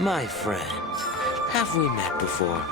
My friend, have we met before?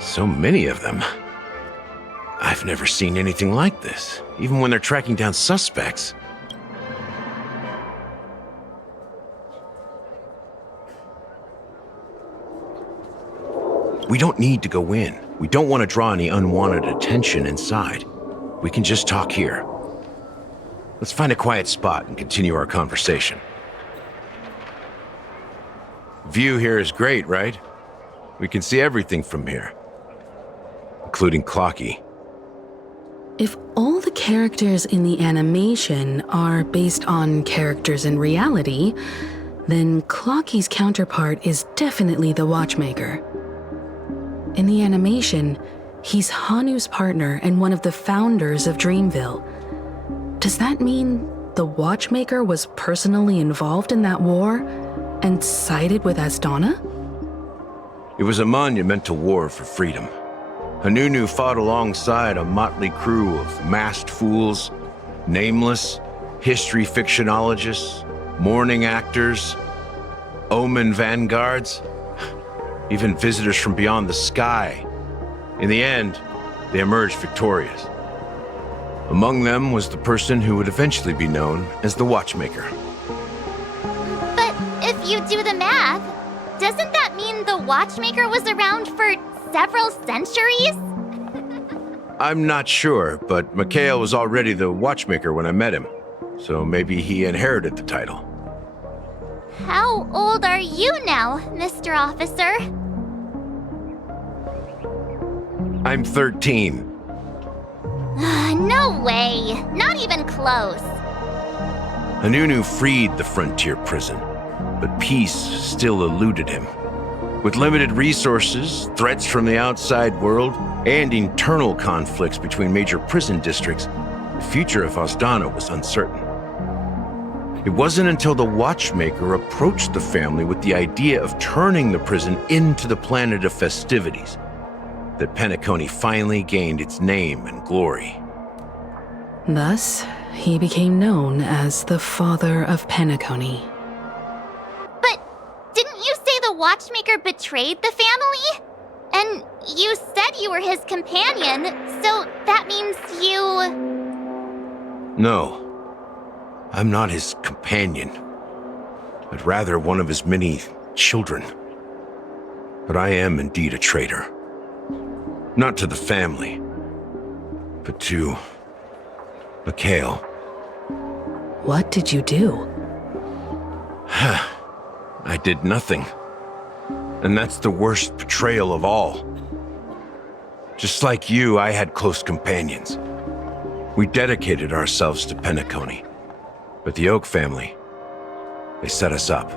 So many of them. I've never seen anything like this, even when they're tracking down suspects. We don't need to go in. We don't want to draw any unwanted attention inside. We can just talk here. Let's find a quiet spot and continue our conversation. View here is great, right? We can see everything from here, including Clocky. If all the characters in the animation are based on characters in reality, then Clocky's counterpart is definitely the Watchmaker. In the animation, he's Hanu's partner and one of the founders of Dreamville. Does that mean the Watchmaker was personally involved in that war and sided with Astana? It was a monumental war for freedom. Hanunu fought alongside a motley crew of masked fools, nameless, history fictionologists, mourning actors, omen vanguards, even visitors from beyond the sky. In the end, they emerged victorious. Among them was the person who would eventually be known as the Watchmaker. But if you do the math, doesn't that mean the Watchmaker was around for several centuries? I'm not sure, but Mikhail was already the Watchmaker when I met him, so maybe he inherited the title. How old are you now, Mr. Officer? I'm 13. No way. Not even close. Hanunu freed the frontier prison, but peace still eluded him. With limited resources, threats from the outside world, and internal conflicts between major prison districts, the future of Astana was uncertain. It wasn't until the Watchmaker approached the family with the idea of turning the prison into the planet of festivities that Penacony finally gained its name and glory. Thus, he became known as the Father of Penacony. But didn't you say the Watchmaker betrayed the family? And you said you were his companion, so that means you... No, I'm not his companion, but rather one of his many children. But I am indeed a traitor. Not to the family, but to Mikhail. What did you do? I did nothing. And that's the worst betrayal of all. Just like you, I had close companions. We dedicated ourselves to Penacony. But the Oak family, they set us up.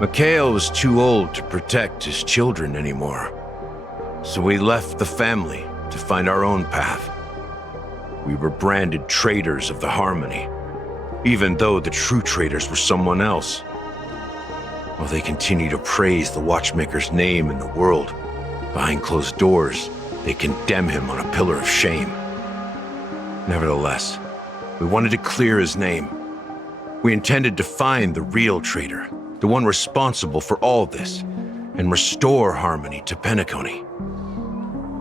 Mikhail was too old to protect his children anymore. So we left the family to find our own path. We were branded traitors of the Harmony, even though the true traitors were someone else. while they continue to praise the Watchmaker's name in the world, behind closed doors, they condemn him on a pillar of shame. Nevertheless, we wanted to clear his name. We intended to find the real traitor, the one responsible for all this, and restore harmony to Penacony.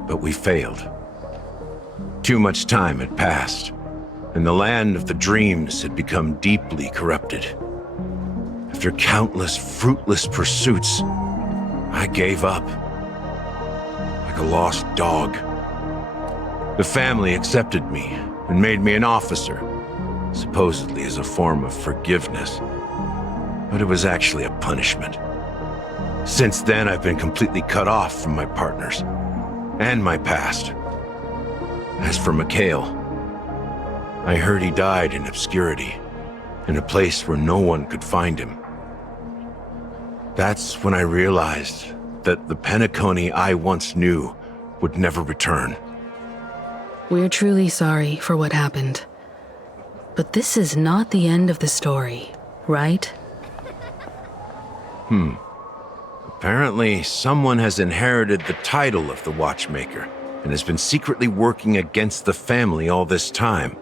But we failed. Too much time had passed, and the land of the dreams had become deeply corrupted. After countless fruitless pursuits, I gave up. Like a lost dog. The family accepted me and made me an officer, supposedly as a form of forgiveness. But it was actually a punishment. Since then, I've been completely cut off from my partners and my past. As for Mikhail, I heard he died in obscurity, in a place where no one could find him. That's when I realized that the Penacony I once knew would never return. We're truly sorry for what happened. But this is not the end of the story, right? Apparently, someone has inherited the title of the Watchmaker and has been secretly working against the family all this time.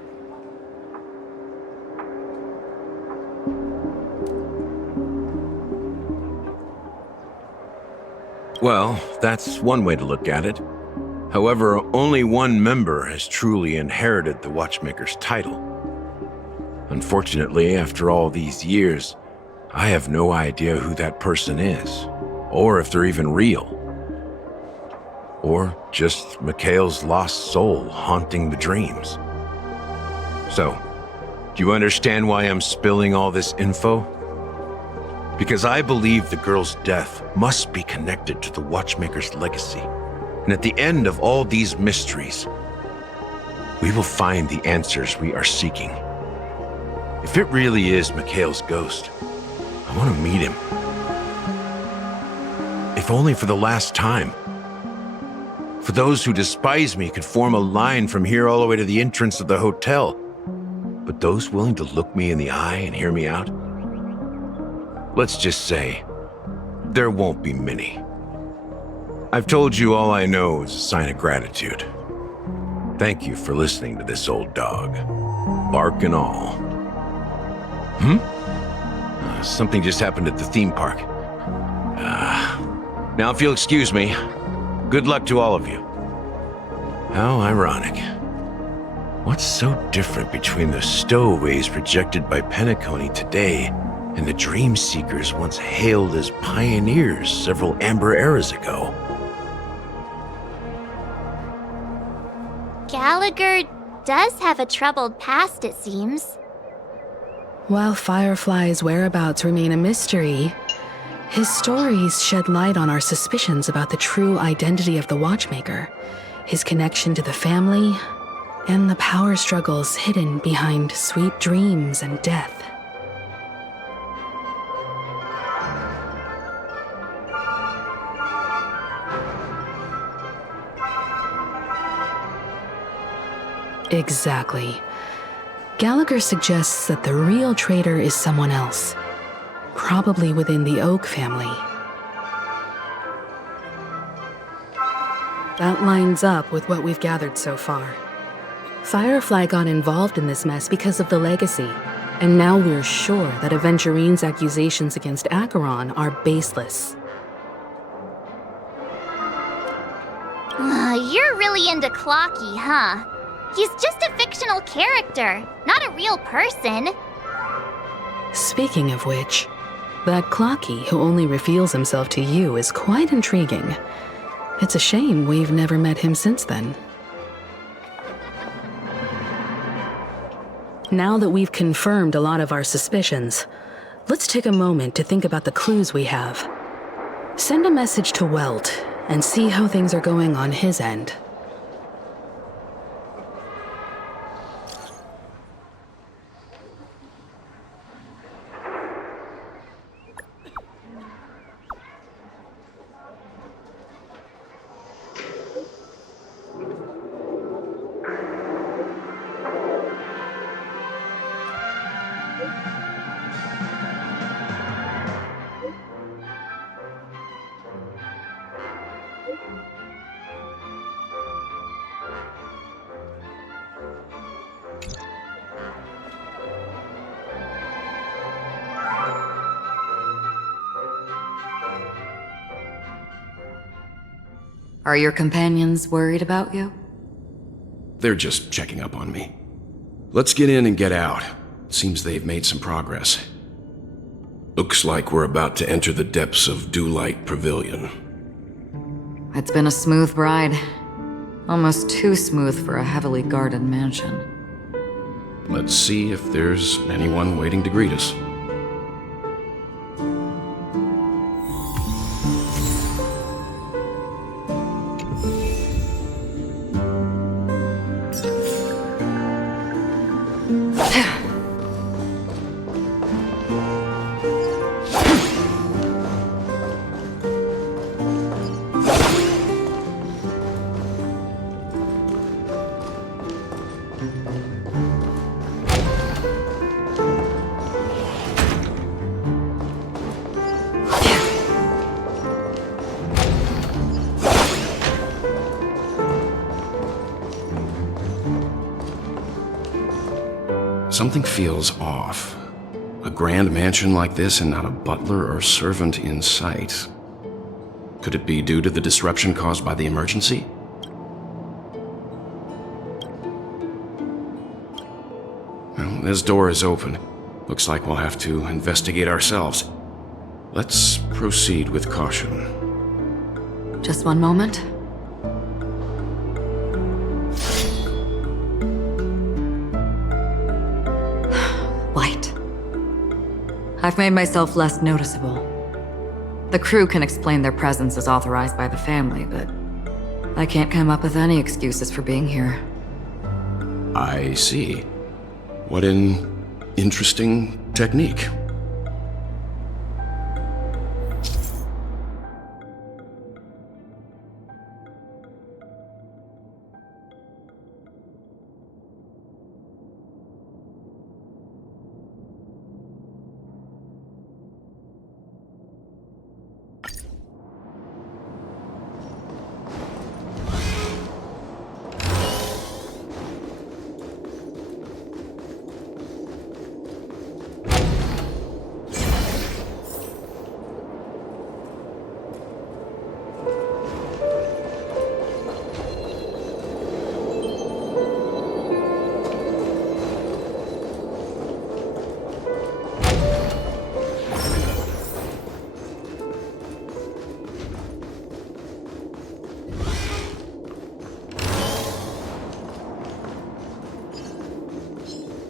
Well, that's one way to look at it. However, only one member has truly inherited the Watchmaker's title. Unfortunately, after all these years, I have no idea who that person is, or if they're even real. Or just Mikhail's lost soul haunting the dreams. So, do you understand why I'm spilling all this info? Because I believe the girl's death must be connected to the Watchmaker's legacy. And at the end of all these mysteries, we will find the answers we are seeking. If it really is Mikhail's ghost, I want to meet him. If only for the last time. For those who despise me could form a line from here all the way to the entrance of the hotel. But those willing to look me in the eye and hear me out? Let's just say, there won't be many. I've told you all I know is a sign of gratitude. Thank you for listening to this old dog. Bark and all. Something just happened at the theme park. Now if you'll excuse me, good luck to all of you. How ironic. What's so different between the stowaways rejected by Penacony today and the dream seekers once hailed as pioneers several amber eras ago? Gallagher does have a troubled past, it seems. While Firefly's whereabouts remain a mystery, his stories shed light on our suspicions about the true identity of the Watchmaker, his connection to the family, and the power struggles hidden behind sweet dreams and death. Exactly. Gallagher suggests that the real traitor is someone else, probably within the Oak family. That lines up with what we've gathered so far. Firefly got involved in this mess because of the legacy, and now we're sure that Aventurine's accusations against Acheron are baseless. You're really into Clocky, huh? He's just a fictional character, not a real person. Speaking of which, that Clocky who only reveals himself to you is quite intriguing. It's a shame we've never met him since then. Now that we've confirmed a lot of our suspicions, let's take a moment to think about the clues we have. Send a message to Welt and see how things are going on his end. Are your companions worried about you? They're just checking up on me. Let's get in and get out. Seems they've made some progress. Looks like we're about to enter the depths of Dewlight Pavilion. It's been a smooth ride. Almost too smooth for a heavily guarded mansion. Let's see if there's anyone waiting to greet us. Something feels off. A grand mansion like this and not a butler or servant in sight. Could it be due to the disruption caused by the emergency? Well, this door is open. Looks like we'll have to investigate ourselves. Let's proceed with caution. Just one moment. White. I've made myself less noticeable. The crew can explain their presence as authorized by the family, but I can't come up with any excuses for being here. I see. What an interesting technique.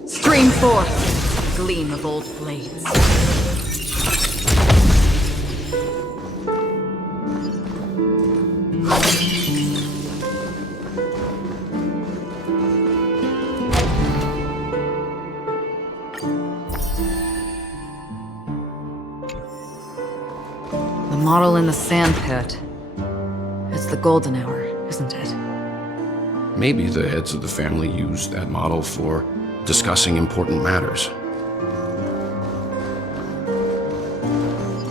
Stream forth, gleam of old blades. The model in the sand pit. It's the golden hour, isn't it? Maybe the heads of the family used that model for discussing important matters.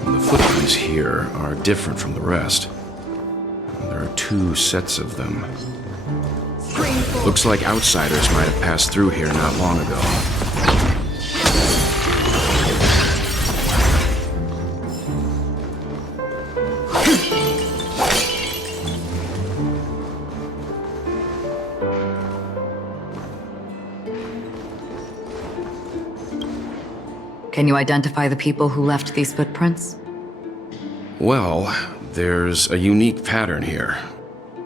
The footprints here are different from the rest. There are two sets of them. Looks like outsiders might have passed through here not long ago. Can you identify the people who left these footprints? Well, there's a unique pattern here.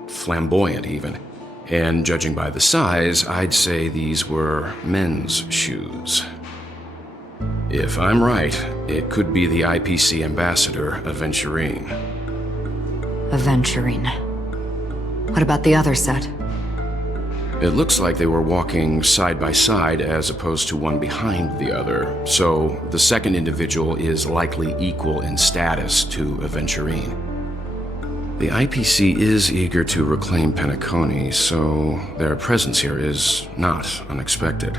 Flamboyant, even. And judging by the size, I'd say these were men's shoes. If I'm right, it could be the IPC ambassador, Aventurine. Aventurine. What about the other set? It looks like they were walking side by side as opposed to one behind the other, so the second individual is likely equal in status to Aventurine. The IPC is eager to reclaim Penacony, so their presence here is not unexpected.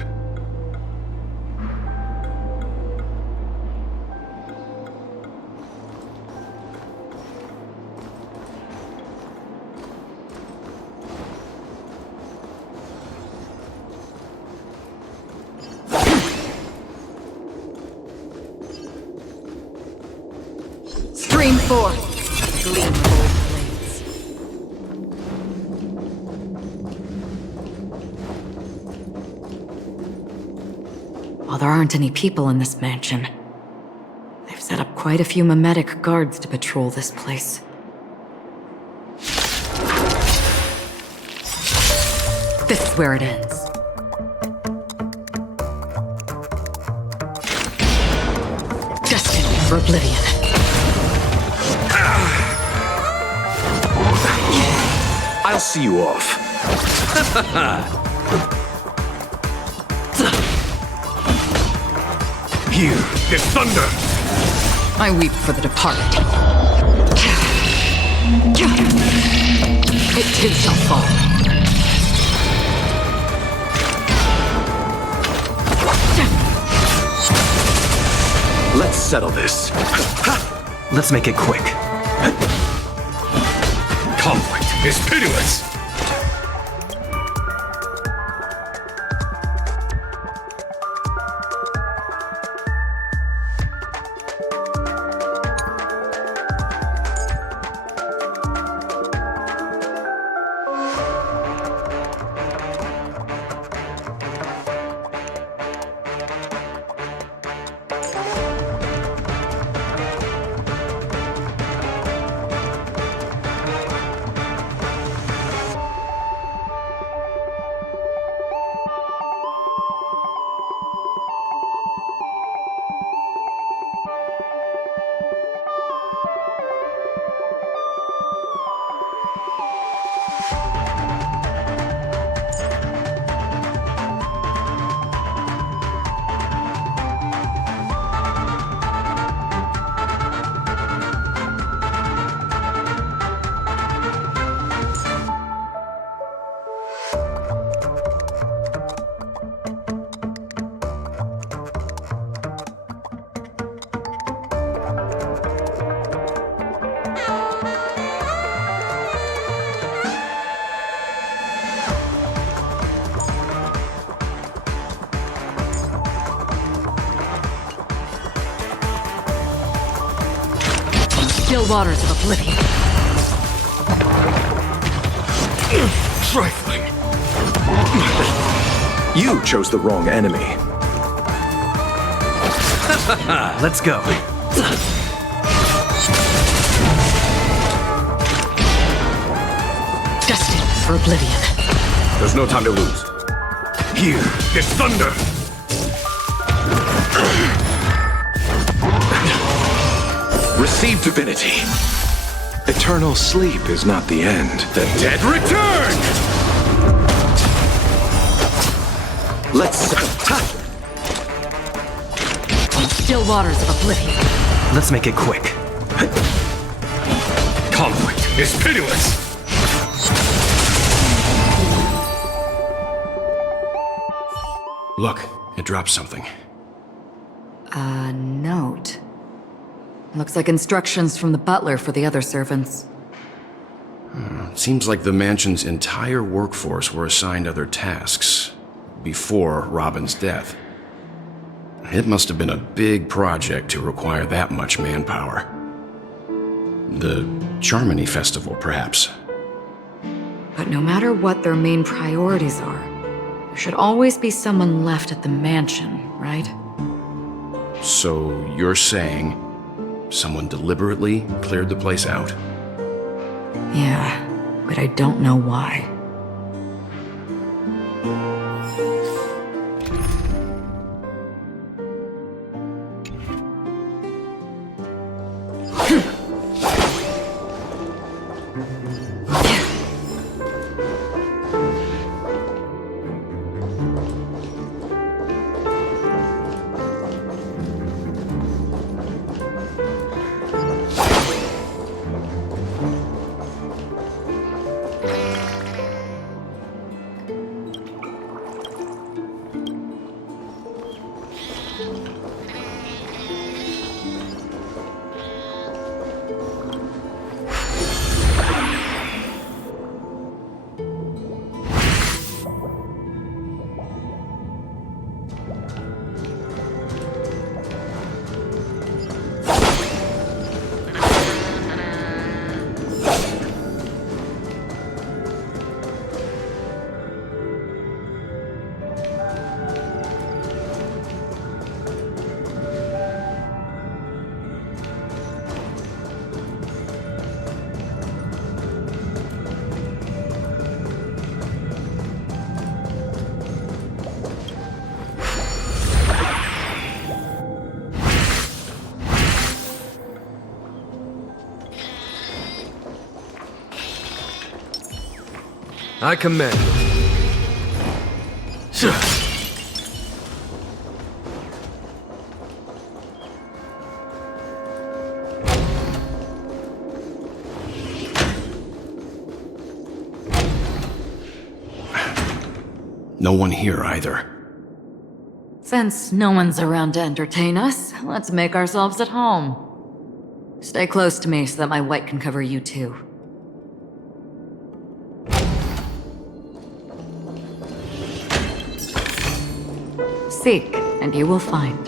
Stream forth, gleam of old blades. While there aren't any people in this mansion, they've set up quite a few mimetic guards to patrol this place. This is where it ends. Destined for oblivion. I'll see you off. Here is thunder! I weep for the departed. It too shall fall. Let's settle this. Let's make it quick. Conflict is pitiless! Still waters of oblivion. Trifling. You chose the wrong enemy. Let's go. Destined for oblivion. There's no time to lose. Here is thunder! Receive divinity. Eternal sleep is not the end. The dead return! Let's... Still waters of oblivion. Let's make it quick. Conflict is pitiless! Look, it dropped something. A note. Looks like instructions from the butler for the other servants. Seems like the mansion's entire workforce were assigned other tasks before Robin's death. It must have been a big project to require that much manpower. The Charmony Festival, perhaps. But no matter what their main priorities are, there should always be someone left at the mansion, right? So you're saying someone deliberately cleared the place out? Yeah, but I don't know why. I commend. No one here either. Since no one's around to entertain us, let's make ourselves at home. Stay close to me so that my white can cover you too. Seek, and you will find.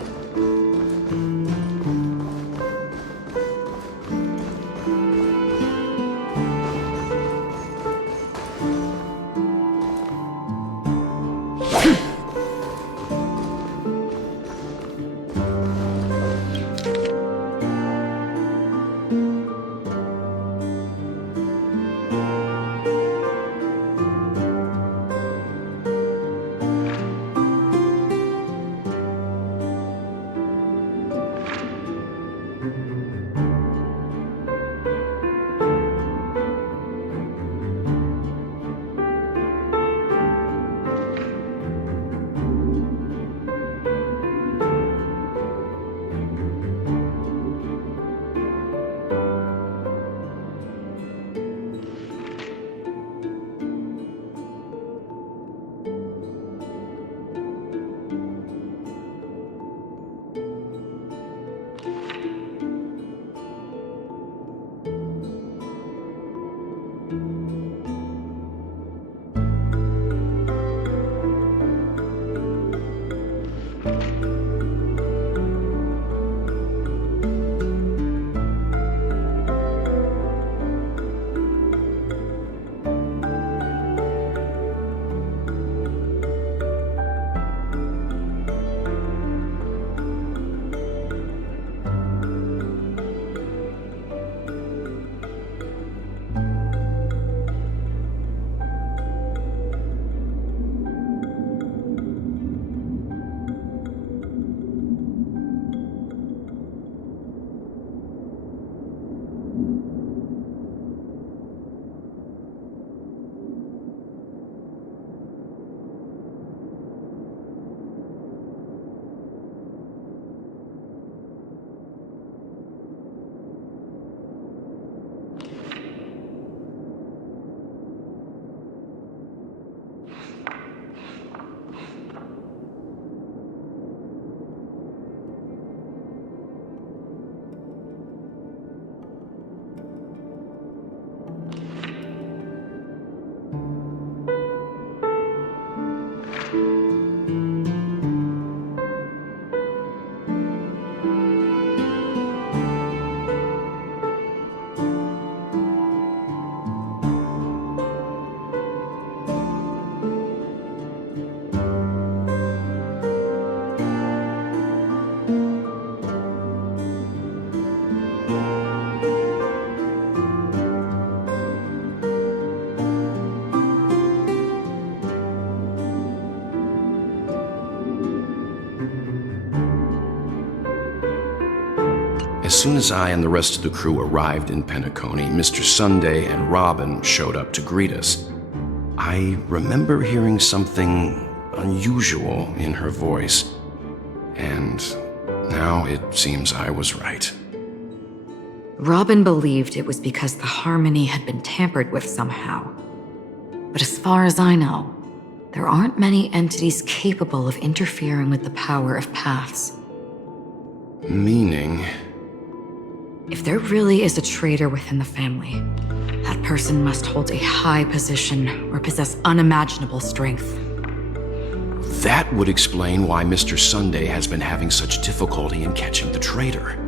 As soon as I and the rest of the crew arrived in Penacony, Mr. Sunday and Robin showed up to greet us. I remember hearing something unusual in her voice, and now it seems I was right. Robin believed it was because the harmony had been tampered with somehow. But as far as I know, there aren't many entities capable of interfering with the power of paths. Meaning? If there really is a traitor within the family, that person must hold a high position or possess unimaginable strength. That would explain why Mr. Sunday has been having such difficulty in catching the traitor.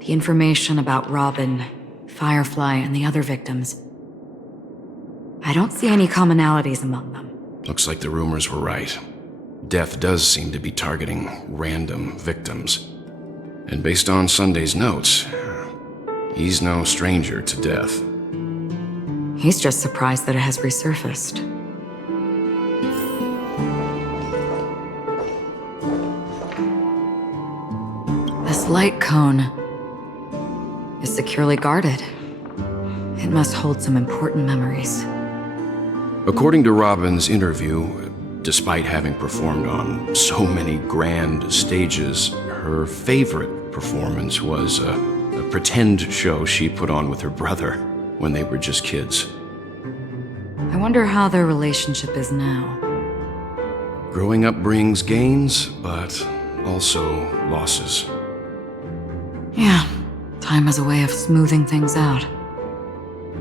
The information about Robin, Firefly, and the other victims. I don't see any commonalities among them. Looks like the rumors were right. Death does seem to be targeting random victims. And based on Sunday's notes, he's no stranger to death. He's just surprised that it has resurfaced. This light cone is securely guarded. It must hold some important memories. According to Robin's interview, despite having performed on so many grand stages, her favorite performance was a pretend show she put on with her brother when they were just kids. I wonder how their relationship is now. Growing up brings gains, but also losses. Yeah, time has a way of smoothing things out.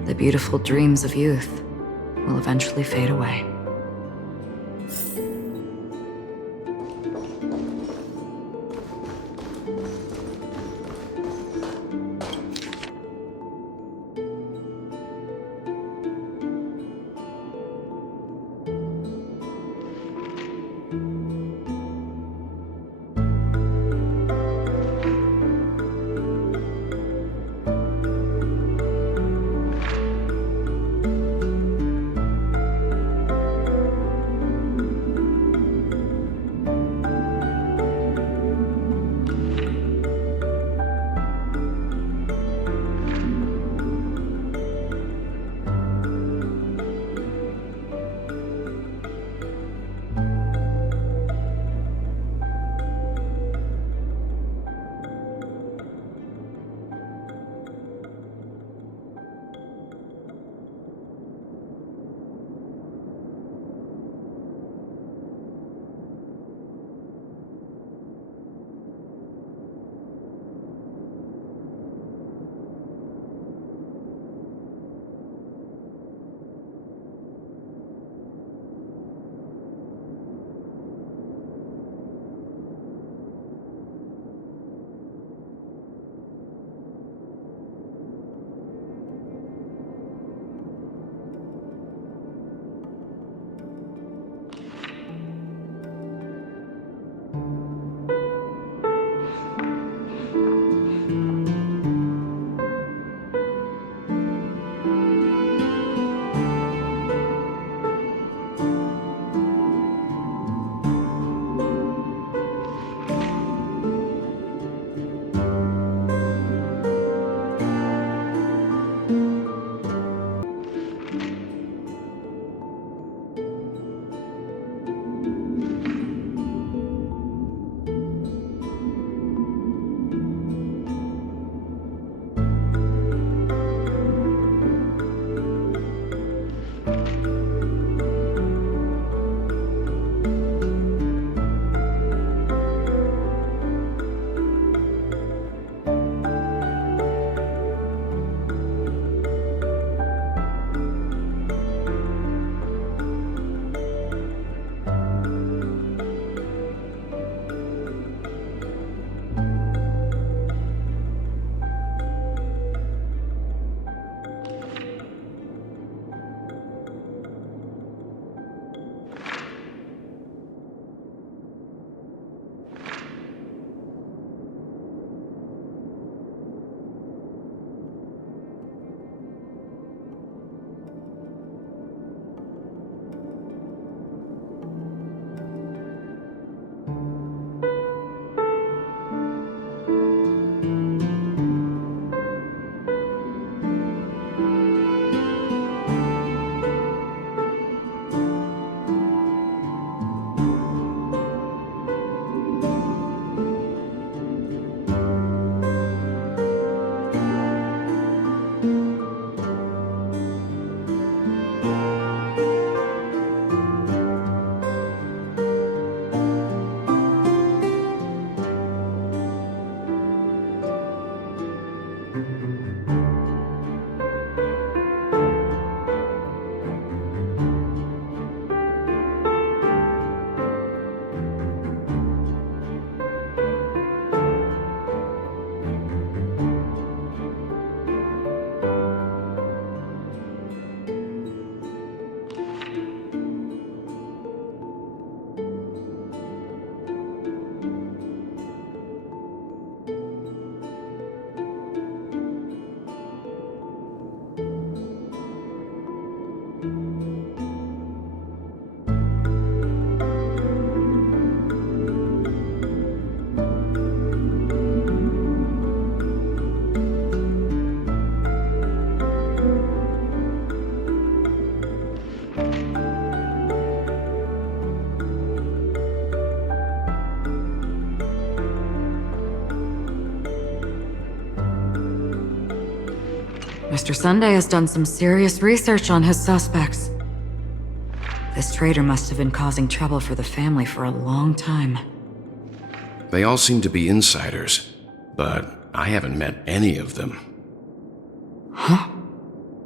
The beautiful dreams of youth will eventually fade away. Mr. Sunday has done some serious research on his suspects. This traitor must have been causing trouble for the family for a long time. They all seem to be insiders, but I haven't met any of them. Huh?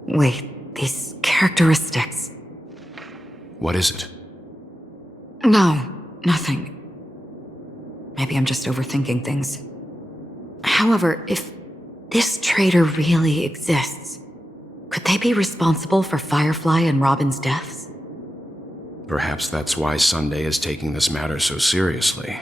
Wait, these characteristics. What is it? No, nothing. Maybe I'm just overthinking things. However, if this traitor really exists, could they be responsible for Firefly and Robin's deaths? Perhaps that's why Sunday is taking this matter so seriously.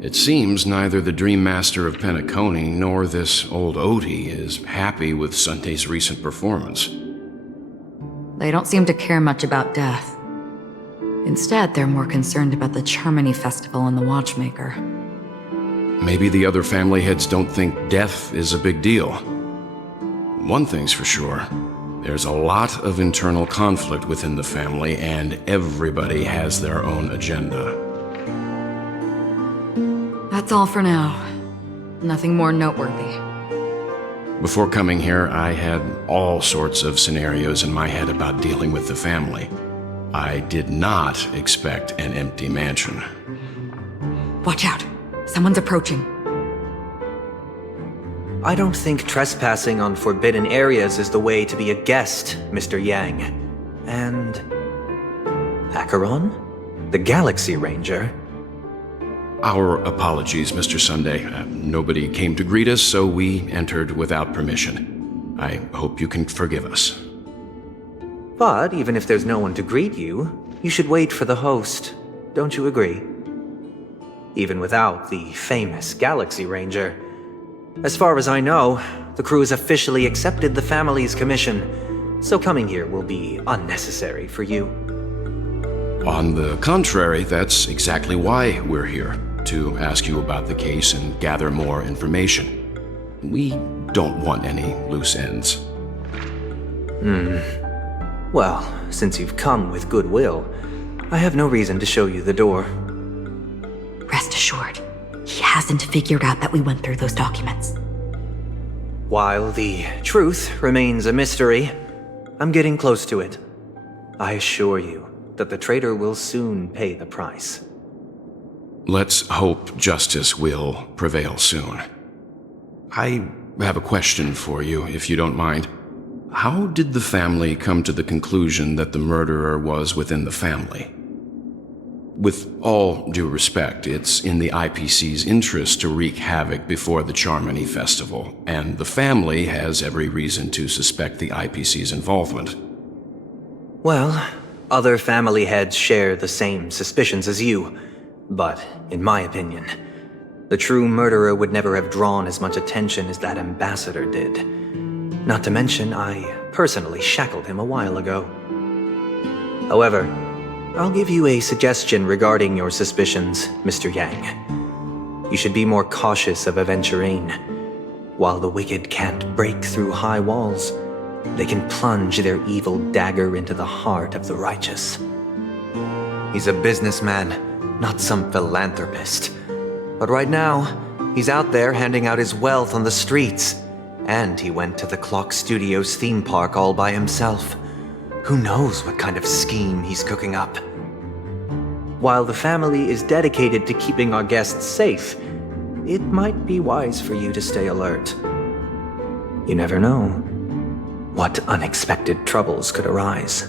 It seems neither the Dream Master of Penacony nor this old Odie is happy with Sunday's recent performance. They don't seem to care much about death. Instead, they're more concerned about the Charmony Festival and the Watchmaker. Maybe the other family heads don't think death is a big deal. One thing's for sure. There's a lot of internal conflict within the family, and everybody has their own agenda. That's all for now. Nothing more noteworthy. Before coming here, I had all sorts of scenarios in my head about dealing with the family. I did not expect an empty mansion. Watch out! Someone's approaching. I don't think trespassing on forbidden areas is the way to be a guest, Mr. Yang. And... Acheron? The Galaxy Ranger? Our apologies, Mr. Sunday. Nobody came to greet us, so we entered without permission. I hope you can forgive us. But even if there's no one to greet you, you should wait for the host. Don't you agree? Even without the famous Galaxy Ranger. As far as I know, the crew has officially accepted the family's commission, so coming here will be unnecessary for you. On the contrary, that's exactly why we're here, to ask you about the case and gather more information. We don't want any loose ends. Well, since you've come with goodwill, I have no reason to show you the door. Rest assured, he hasn't figured out that we went through those documents. While the truth remains a mystery, I'm getting close to it. I assure you that the traitor will soon pay the price. Let's hope justice will prevail soon. I have a question for you, if you don't mind. How did the family come to the conclusion that the murderer was within the family? With all due respect, it's in the IPC's interest to wreak havoc before the Charmony Festival, and the family has every reason to suspect the IPC's involvement. Well, other family heads share the same suspicions as you, but in my opinion, the true murderer would never have drawn as much attention as that ambassador did. Not to mention, I personally shackled him a while ago. However, I'll give you a suggestion regarding your suspicions, Mr. Yang. You should be more cautious of Aventurine. While the wicked can't break through high walls, they can plunge their evil dagger into the heart of the righteous. He's a businessman, not some philanthropist. But right now, he's out there handing out his wealth on the streets. And he went to the Clock Studios theme park all by himself. Who knows what kind of scheme he's cooking up? While the family is dedicated to keeping our guests safe, it might be wise for you to stay alert. You never know what unexpected troubles could arise.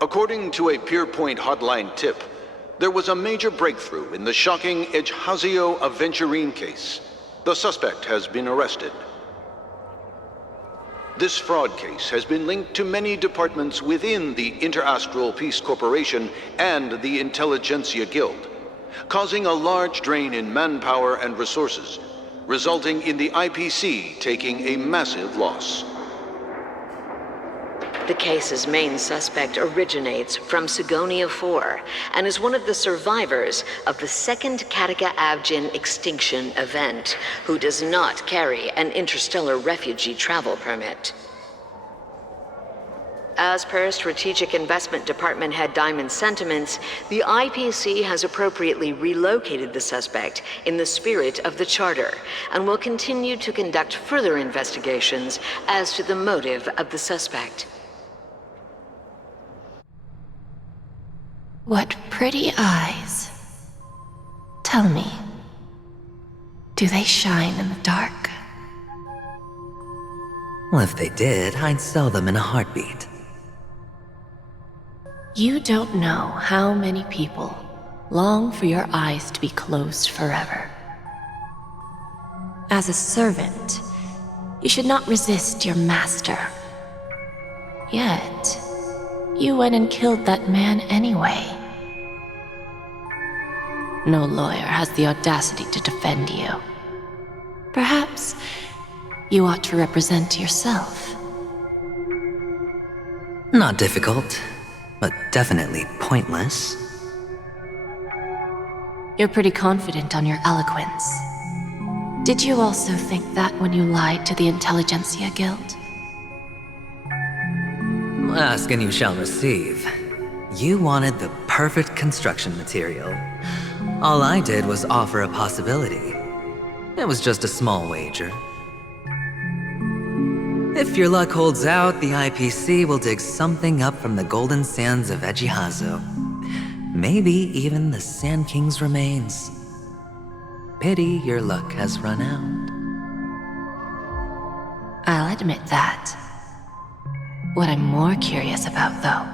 According to a Pierpoint hotline tip, there was a major breakthrough in the shocking Ejhazio Aventurine case. The suspect has been arrested. This fraud case has been linked to many departments within the Interastral Peace Corporation and the Intelligentsia Guild, causing a large drain in manpower and resources, resulting in the IPC taking a massive loss. The case's main suspect originates from Sigonia 4 and is one of the survivors of the second Kataka Avgin extinction event, who does not carry an interstellar refugee travel permit. As per Strategic Investment Department Head Diamond's sentiments, the IPC has appropriately relocated the suspect in the spirit of the Charter and will continue to conduct further investigations as to the motive of the suspect. What pretty eyes. Tell me, do they shine in the dark? Well, if they did, I'd sell them in a heartbeat. You don't know how many people long for your eyes to be closed forever. As a servant, you should not resist your master. Yet, you went and killed that man anyway. No lawyer has the audacity to defend you. Perhaps you ought to represent yourself. Not difficult, but definitely pointless. You're pretty confident on your eloquence. Did you also think that when you lied to the Intelligentsia Guild? Ask and you shall receive. You wanted the perfect construction material. All I did was offer a possibility. It was just a small wager. If your luck holds out, the IPC will dig something up from the golden sands of Ejhazio. Maybe even the Sand King's remains. Pity your luck has run out. I'll admit that. What I'm more curious about, though,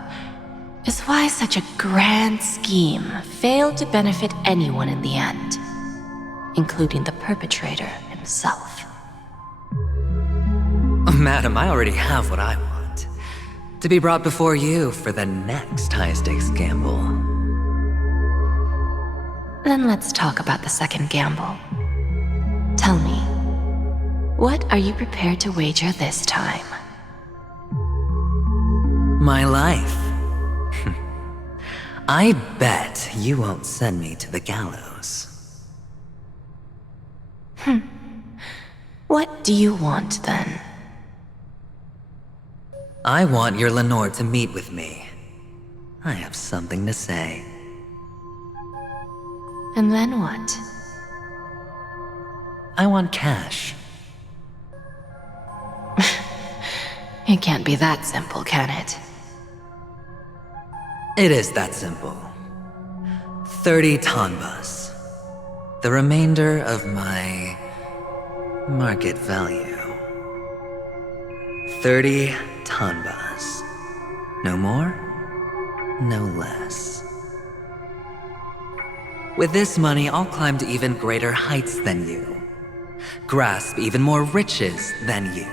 is why such a grand scheme failed to benefit anyone in the end, including the perpetrator himself. Madam, I already have what I want. To be brought before you for the next high-stakes gamble. Then let's talk about the second gamble. Tell me, what are you prepared to wager this time? My life. I bet you won't send me to the gallows. What do you want, then? I want your Lenore to meet with me. I have something to say. And then what? I want cash. It can't be that simple, can it? It is that simple. 30 tanbas. The remainder of my market value. 30 tanbas. No more, no less. With this money, I'll climb to even greater heights than you. Grasp even more riches than you.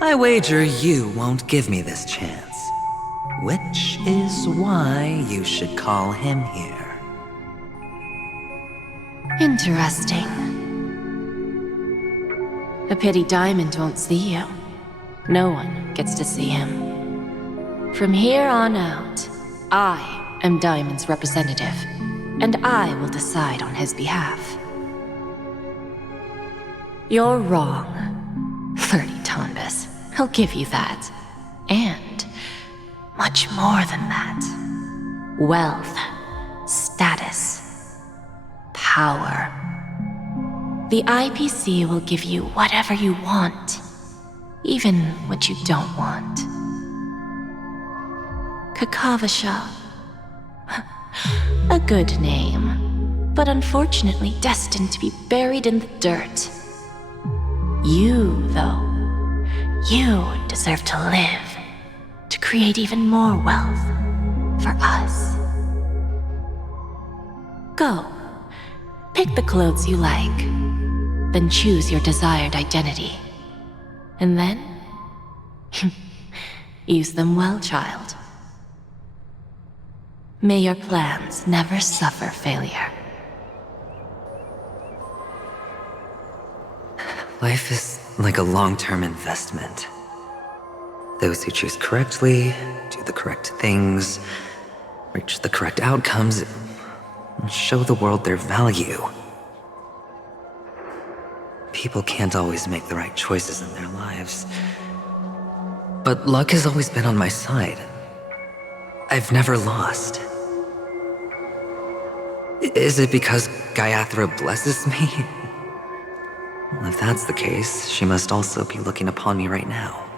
I wager you won't give me this chance. Which is why you should call him here. Interesting. A pity Diamond won't see you. No one gets to see him. From here on out, I am Diamond's representative, and I will decide on his behalf. You're wrong. 30 tanbas. I'll give you that. And much more than that. Wealth, status, power. The IPC will give you whatever you want, even what you don't want. Kakavasha. A good name, but unfortunately destined to be buried in the dirt. You, though, you deserve to live, to create even more wealth for us. Go, pick the clothes you like, then choose your desired identity. And then, use them well, child. May your plans never suffer failure. Life is like a long-term investment. Those who choose correctly, do the correct things, reach the correct outcomes, and show the world their value. People can't always make the right choices in their lives. But luck has always been on my side. I've never lost. Is it because Gayatri blesses me? Well, if that's the case, she must also be looking upon me right now.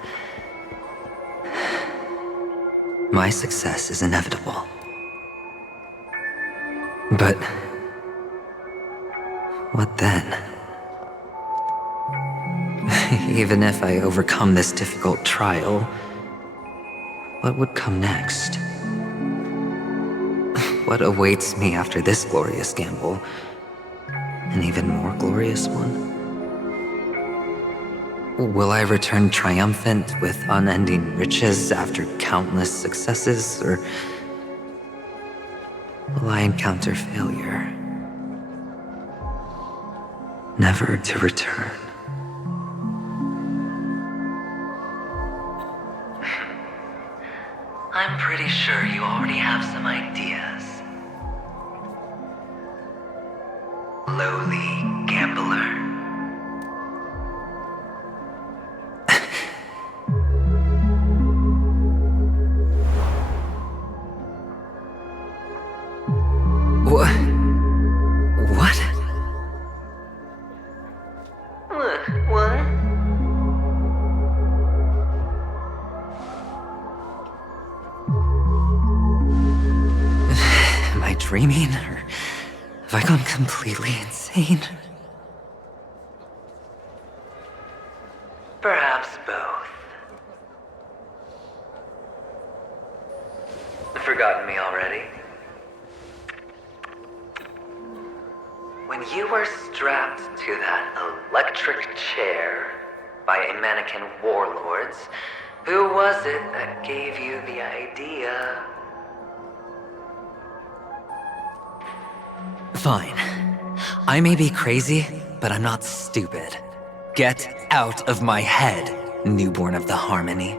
My success is inevitable. But what then? Even if I overcome this difficult trial, what would come next? What awaits me after this glorious gamble? An even more glorious one? Will I return triumphant with unending riches after countless successes, or will I encounter failure, never to return? I'm pretty sure you already have some ideas. Lowly gambler. What? What? Am I dreaming, or have I gone completely insane? Perhaps both. Forgotten me already? When you were strapped to that electric chair by a mannequin warlords, who was it that gave you the idea? Fine. I may be crazy, but I'm not stupid. Get out of my head, newborn of the Harmony.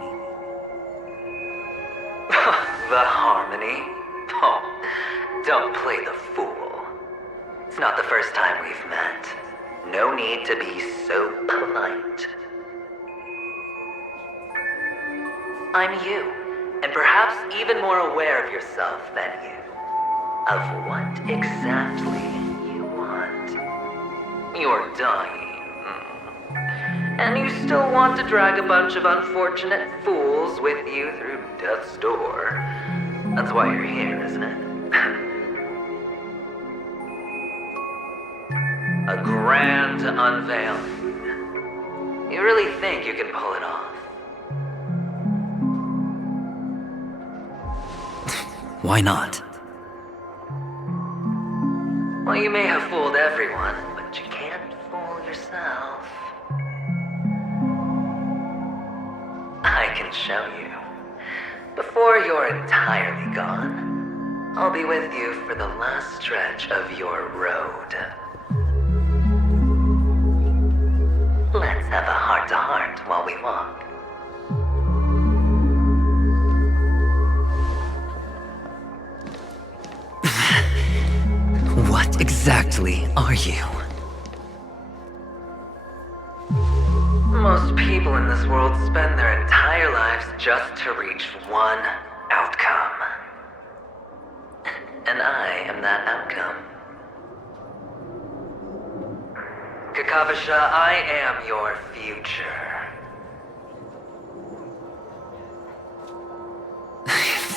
The Harmony? Oh, don't play the fool. It's not the first time we've met. No need to be so polite. I'm you, and perhaps even more aware of yourself than you. of what exactly you want. You're dying. And you still want to drag a bunch of unfortunate fools with you through death's door. That's why you're here, isn't it? A grand unveiling. You really think you can pull it off? Why not? Well, you may have fooled everyone, but you can't fool yourself. I can show you. Before you're entirely gone, I'll be with you for the last stretch of your road. Let's have a heart-to-heart while we walk. What exactly are you? Most people in this world spend their entire lives just to reach one outcome. And I am that outcome. Kakavasha, I am your future.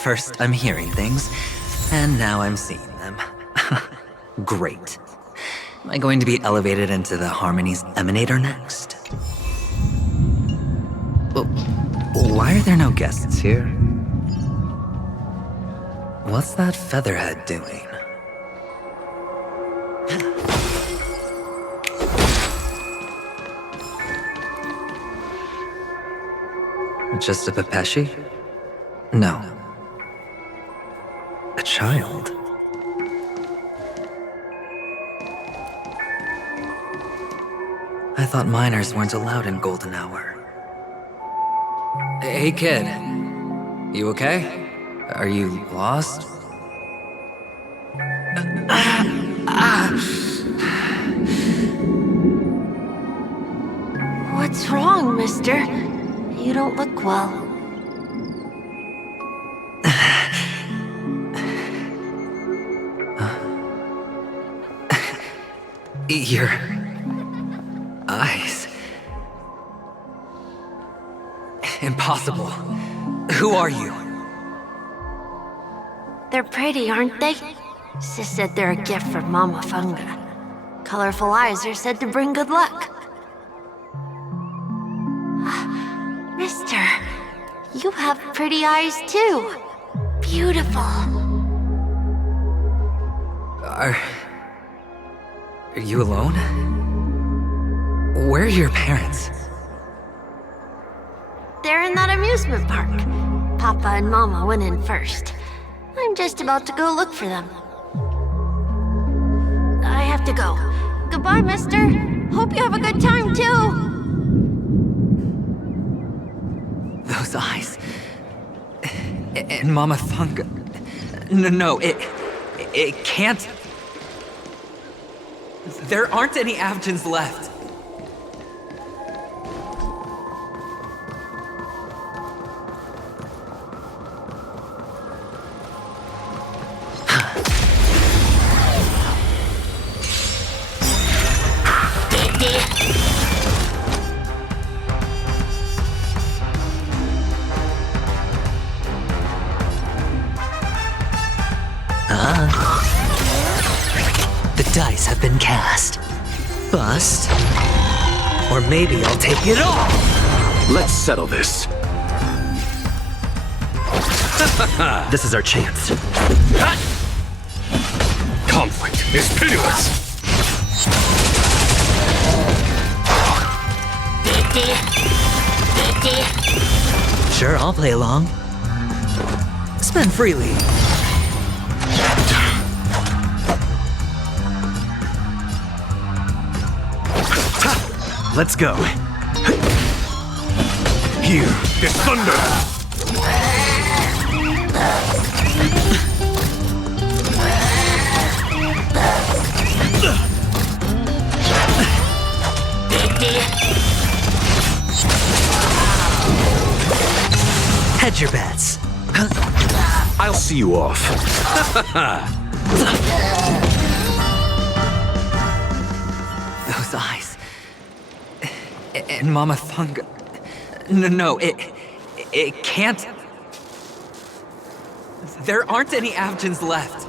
First I'm hearing things, and now I'm seeing them. Great. Am I going to be elevated into the Harmony's Emanator next? Why are there no guests here? What's that featherhead doing? Just a Pepeshi? No. A child? I thought minors weren't allowed in Golden Hour. Hey kid, you okay? Are you lost? What's wrong, mister? You don't look well. Your eyes. Impossible. Who are you? They're pretty, aren't they? Sis said they're a gift from Mama Funga. Colorful eyes are said to bring good luck. Mister, you have pretty eyes too. Beautiful. Are you alone? Where are your parents? They're in that amusement park. Papa and Mama went in first. I'm just about to go look for them. I have to go. Goodbye, mister. Hope you have a good time, too. Those eyes. And Mama Funga. No, it can't. There aren't any Avgins left. The dice have been cast. Bust. Or maybe I'll take it all! Let's settle this. This is our chance. Conflict is pitiless! Sure, I'll play along. Spend freely. Let's go. Here is thunder! Hedge your bets. I'll see you off. Those eyes. And Mama Funga. No, it can't. There aren't any Avgens left.